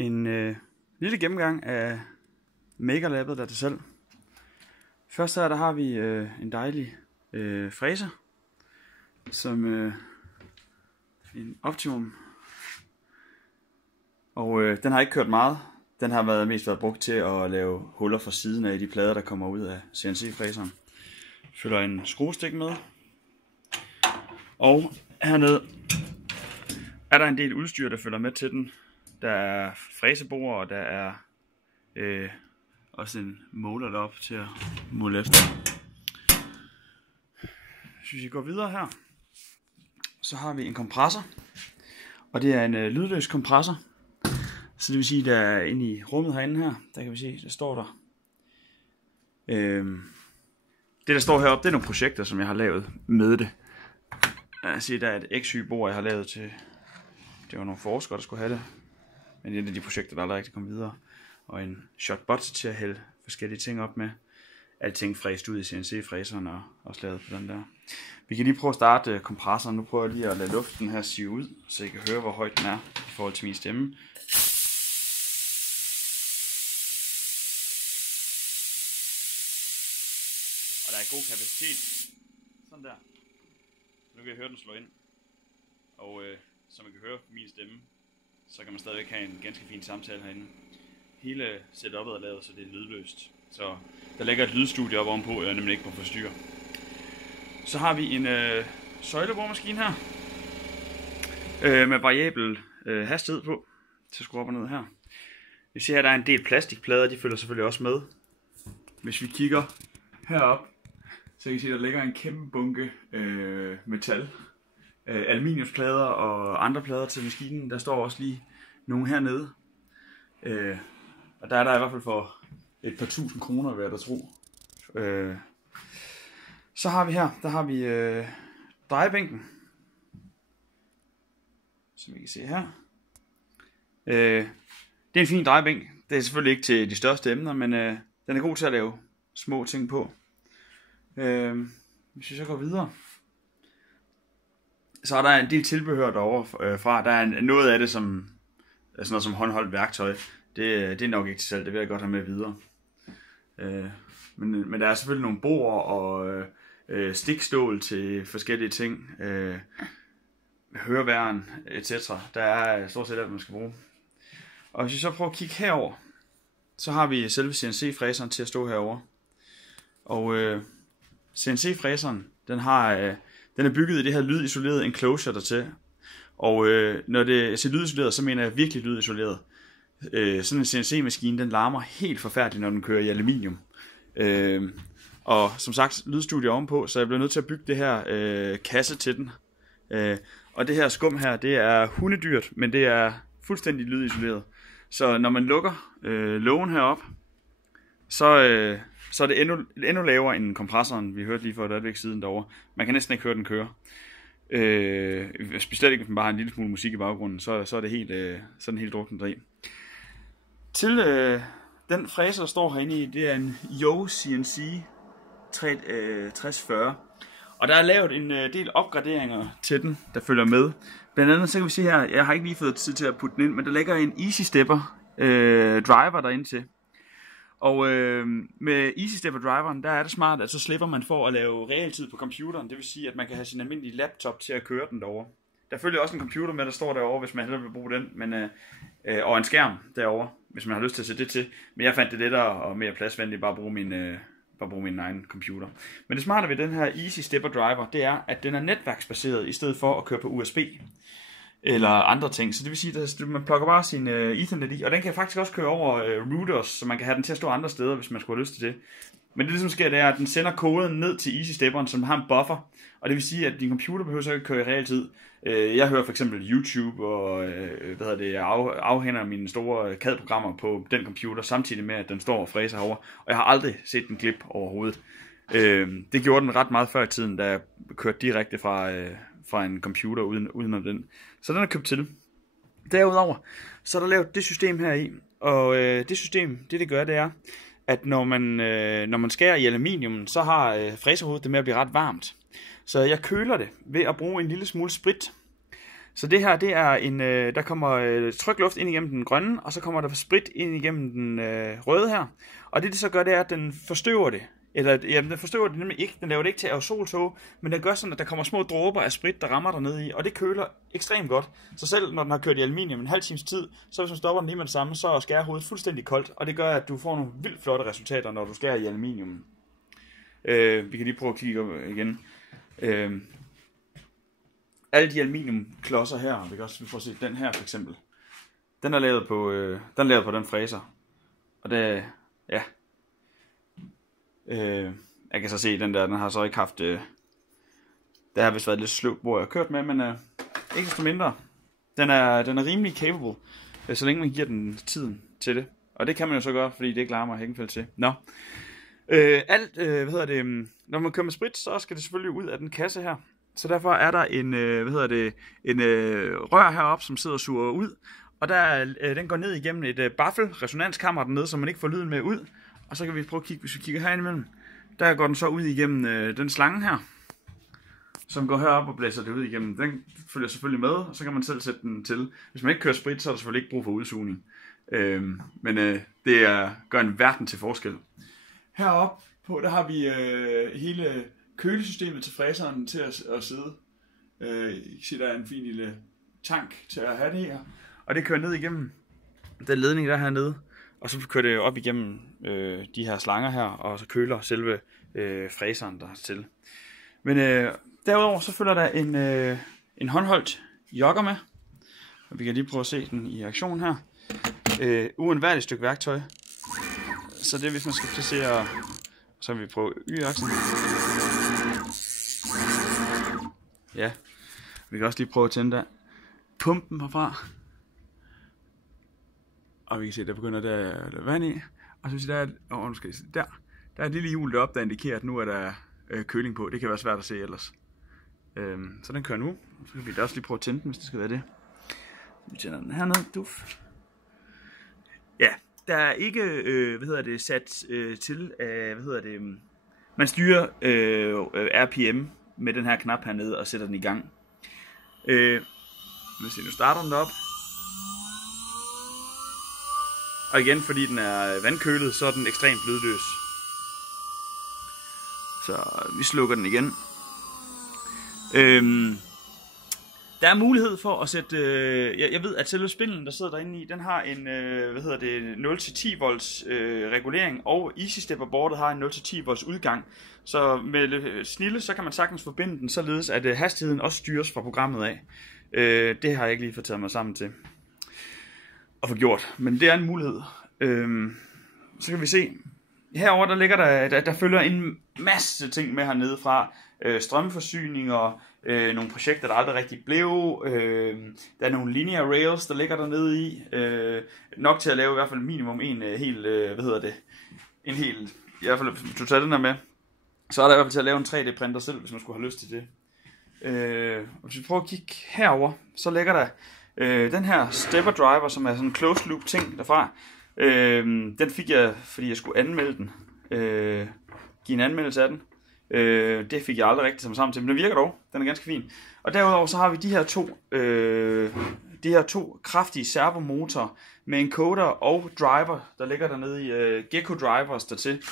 en lille gennemgang af Makerlabbet der til salg. Først her der har vi en dejlig fræser, som en Optimum, og den har ikke kørt meget. Den har mest været brugt til at lave huller fra siden af de plader, der kommer ud af CNC-fræseren. Følger en skruestik med. Og hernede er der en del udstyr, der følger med til den. Der er fræsebord, og der er også en måler deroppe til at måle efter. Hvis vi går videre her, så har vi en kompressor. Og det er en lydløs kompressor. Så det vil sige, der er inde i rummet herinde her, der kan vi se, der står der. Det der står heroppe, det er nogle projekter, som jeg har lavet med det. Jeg siger, der er et XY-bord, jeg har lavet til, det var nogle forskere, der skulle have det. Men det er et af de projekter, der aldrig rigtig kom videre. Og en shotbot til at hælde forskellige ting op med. Alting fræst ud i CNC-fræseren og også lavet på den der. Vi kan lige prøve at starte kompressoren. Nu prøver jeg lige at lade luften her sive ud, så I kan høre, hvor højt den er i forhold til min stemme. Og der er god kapacitet. Sådan der. Nu kan I høre den slå ind. Og som I kan høre på min stemme, så kan man stadigvæk have en ganske fin samtale herinde. Hele setupet er lavet, så det er lydløst. Så der ligger et lydstudie op ovenpå, jeg nemlig ikke må forstyrre. Så har vi en søjleboremaskine her. Med variabel hastighed på. Til at skrue op og ned her. Vi ser her, der er en del plastikplader, de følger selvfølgelig også med. Hvis vi kigger herop, så kan I se, der ligger en kæmpe bunke metal. Aluminiumsplader og andre plader til maskinen. Der står også lige nogle hernede. Og der er der i hvert fald for et par tusind kroner, vil jeg da tro. Så har vi her, der har vi drejebænken. Som I kan se her. Det er en fin drejebænk. Det er selvfølgelig ikke til de største emner, men den er god til at lave små ting på. Hvis vi så går videre, så er der en del tilbehør derovre fra. Der er noget af det, som er sådan noget som håndholdt værktøj. Det er nok ikke til salg, det vil jeg godt have med videre. Men der er selvfølgelig nogle bord og stikstål til forskellige ting. Høreværen, etc. Der er stort set alt, man skal bruge. Og hvis vi så prøver at kigge herover, så har vi selve CNC-fræseren til at stå herover. Og CNC-fræseren, den er bygget i det her lydisolerede enclosure dertil. Og når det er lydisoleret, så mener jeg virkelig lydisoleret. Sådan en CNC-maskine, den larmer helt forfærdeligt, når den kører i aluminium. Og som sagt, lydstudie ovenpå, så jeg bliver nødt til at bygge det her kasse til den. Og det her skum her, det er hundedyrt, men det er fuldstændig lydisoleret. Så når man lukker lågen herop, så er det endnu lavere end kompressoren, vi hørte lige for et øjeblik siden derovre. Man kan næsten ikke høre den køre. Specielt ikke, hvis man bare har en lille smule musik i baggrunden, så er det helt druknet deri. Til den fræser, der står herinde i, det er en Yo CNC 6040. Og der er lavet en del opgraderinger til den, der følger med. Blandt andet så kan vi se her, jeg har ikke lige fået tid til at putte den ind, men der ligger en Easy Stepper driver derinde til. Og med Easy Stepper driveren, der er det smart, at så slipper man for at lave realtid på computeren. Det vil sige, at man kan have sin almindelige laptop til at køre den derovre. Der følger også en computer med, der står derovre, hvis man hellere vil bruge den. Men, og en skærm derovre, hvis man har lyst til at sætte det til. Men jeg fandt det lettere og mere pladsvenligt bare at bruge min egen computer. Men det smarte ved den her Easy Stepper driver, det er, at den er netværksbaseret i stedet for at køre på USB. Eller andre ting. Så det vil sige, at man plukker bare sin Ethernet i. Og den kan faktisk også køre over routers, så man kan have den til at stå andre steder, hvis man skulle have lyst til det. Men det, som sker, det er, at den sender koden ned til Easy Stepperen, som har en buffer. Og det vil sige, at din computer behøver så ikke køre i realtid. Jeg hører for eksempel YouTube og afhænder mine store CAD-programmer på den computer, samtidig med, at den står og fræser herovre. Og jeg har aldrig set den glip overhovedet. Det gjorde den ret meget før i tiden, da jeg kørte direkte fra en computer uden om den. Så den er købt til. Derudover, så er der lavet det system her i. Og det system, det gør, det er, at når man skærer i aluminium, så har fræserhovedet det med at blive ret varmt. Så jeg køler det ved at bruge en lille smule sprit. Så det her, det er der kommer trykluft ind igennem den grønne, og så kommer der sprit ind igennem den røde her. Og det så gør, det er, at den forstøver det. Eller, jamen, den forstøver det nemlig ikke. Den laver det ikke til aerosoltåge, men den gør sådan, at der kommer små dråber af sprit, der rammer der ned i, og det køler ekstremt godt. Så selv når den har kørt i aluminium en halv times tid, så hvis man stopper den lige med det samme, så skærer hovedet fuldstændig koldt, og det gør, at du får nogle vildt flotte resultater, når du skærer i aluminium. Vi kan lige prøve at kigge op igen. Alle de aluminiumklodser her, vi kan også prøve at se den her for eksempel. Den er lavet på den fræser. Og det, ja. Jeg kan så se den der, den har så ikke haft, det har vist været lidt sløvt, hvor jeg har kørt med, men ikke desto mindre. Den er rimelig capable, så længe man giver den tiden til det. Og det kan man jo så gøre, fordi det ikke larmer hængefældt til. Nå. Når man kører med sprit, så skal det selvfølgelig ud af den kasse her. Så derfor er der en rør heroppe, som sidder og suger ud. Og den går ned igennem et baffel-resonanskammer dernede, så man ikke får lyden med ud. Og så kan vi prøve at kigge, hvis vi kigger herinde imellem. Der går den så ud igennem den slange her, som går herop og blæser det ud igennem. Den følger selvfølgelig med, og så kan man selv sætte den til. Hvis man ikke kører sprit, så er der selvfølgelig ikke brug for udsugning. Men det gør en verden til forskel. Heroppe på, der har vi hele kølesystemet til fræseren til at sidde. I kan se, der er en fin lille tank til at have det her. Og det kører ned igennem den ledning, der er hernede. Og så kører det op igennem de her slanger her, og så køler selve fræseren der til. Men derudover så følger der en håndholdt jogger med. Og vi kan lige prøve at se den i aktion her. Uundværligt stykke værktøj. Så det er, hvis man skal placere, så vil vi prøve y-aksen. Ja, vi kan også lige prøve at tænde der pumpen herfra. Og vi kan se, der begynder der at vand i. Og så hvis der er et lille hjul deroppe, der indikerer, at nu er der køling på. Det kan være svært at se ellers. Så den kører nu. Så kan vi da også lige prøve at tænde den, hvis det skal være det. Vi tænder den hernede. Duf. Ja, der er ikke sat til man styrer RPM med den her knap hernede og sætter den i gang. Nu starter den op. Og igen, fordi den er vandkølet, så er den ekstremt lydløs. Så vi slukker den igen. Der er mulighed for at sætte, jeg ved at selve spindlen der sidder derinde i, den har en 0-10 volts regulering, og Easy Stepper boardet har en 0-10 volts udgang. Så med snille, så kan man sagtens forbinde den, således at hastigheden også styres fra programmet af. Det har jeg ikke lige fået taget mig sammen til at få gjort, men det er en mulighed. Så kan vi se, herover der ligger der følger en masse ting med hernede fra. Strømforsyninger, nogle projekter, der aldrig rigtig blev. Der er nogle linear rails, der ligger dernede i. Nok til at lave i hvert fald minimum en hel, i hvert fald hvis du tager den her med, så er der i hvert fald til at lave en 3D-printer selv, hvis man skulle have lyst til det. Og hvis vi prøver at kigge herover, så ligger der den her stepper driver, som er sådan en closed loop ting derfra. Den fik jeg, fordi jeg skulle anmelde den. Give en anmeldelse af den. Det fik jeg aldrig rigtig sammen til, men den virker dog. Den er ganske fin. Og derudover så har vi de her to kraftige servomotorer med encoder og driver, der ligger dernede i Gecko drivers dertil.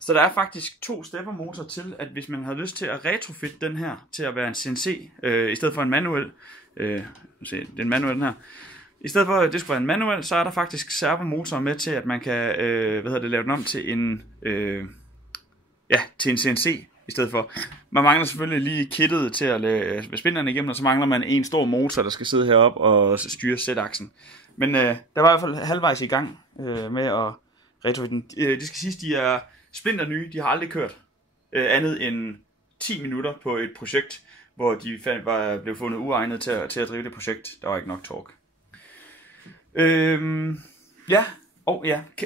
Så der er faktisk 2 steppermotorer til, at hvis man har lyst til at retrofit den her til at være en CNC i stedet for en manuel. Det er en manuel den her. I stedet for at det skulle være en manuel, så er der faktisk servomotorer med til, at man kan lave den om til en til en CNC i stedet for. Man mangler selvfølgelig lige kittet til at lade spinderne igennem, og så mangler man en stor motor, der skal sidde heroppe og styre Z-aksen. Men der var i hvert fald halvvejs i gang med at retrofit den. Det skal siges, de er splinter nye, de har aldrig kørt andet end 10 minutter på et projekt, hvor de blev fundet uegnet til at drive det projekt. Der var ikke nok torque.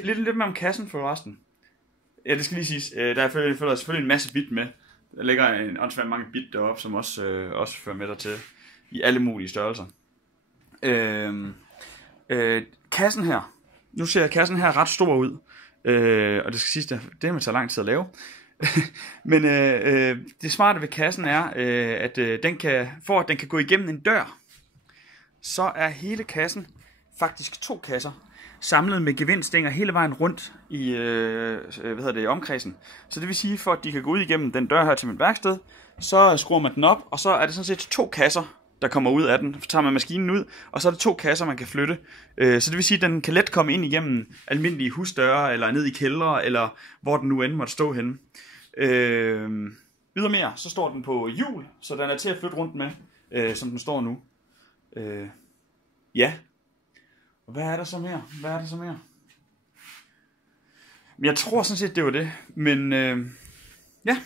Lidt mere om kassen for resten. Ja, det skal lige siges. Der følger selvfølgelig en masse bit med. Der ligger en åndsvagt mange bit deroppe, som også fører med dig til i alle mulige størrelser. Kassen her. Nu ser kassen her ret stor ud. Og det skal siges, det må tage lang tid at lave. Men det smarte ved kassen er, at den kan gå igennem en dør, så er hele kassen, faktisk 2 kasser, samlet med gevindstænger hele vejen rundt i omkredsen. Så det vil sige, for at de kan gå ud igennem den dør her til mit værksted, så skruer man den op, og så er det sådan set 2 kasser, der kommer ud af den. Så tager man maskinen ud, og så er det 2 kasser, man kan flytte. Så det vil sige, at den kan let komme ind igennem almindelige husdøre, eller ned i kældre, eller hvor den nu end måtte stå henne. Ydermere, så står den på hjul, så den er til at flytte rundt med, som den står nu. Ja. Og hvad er der så mere? Jeg tror sådan set, det var det. Men ja.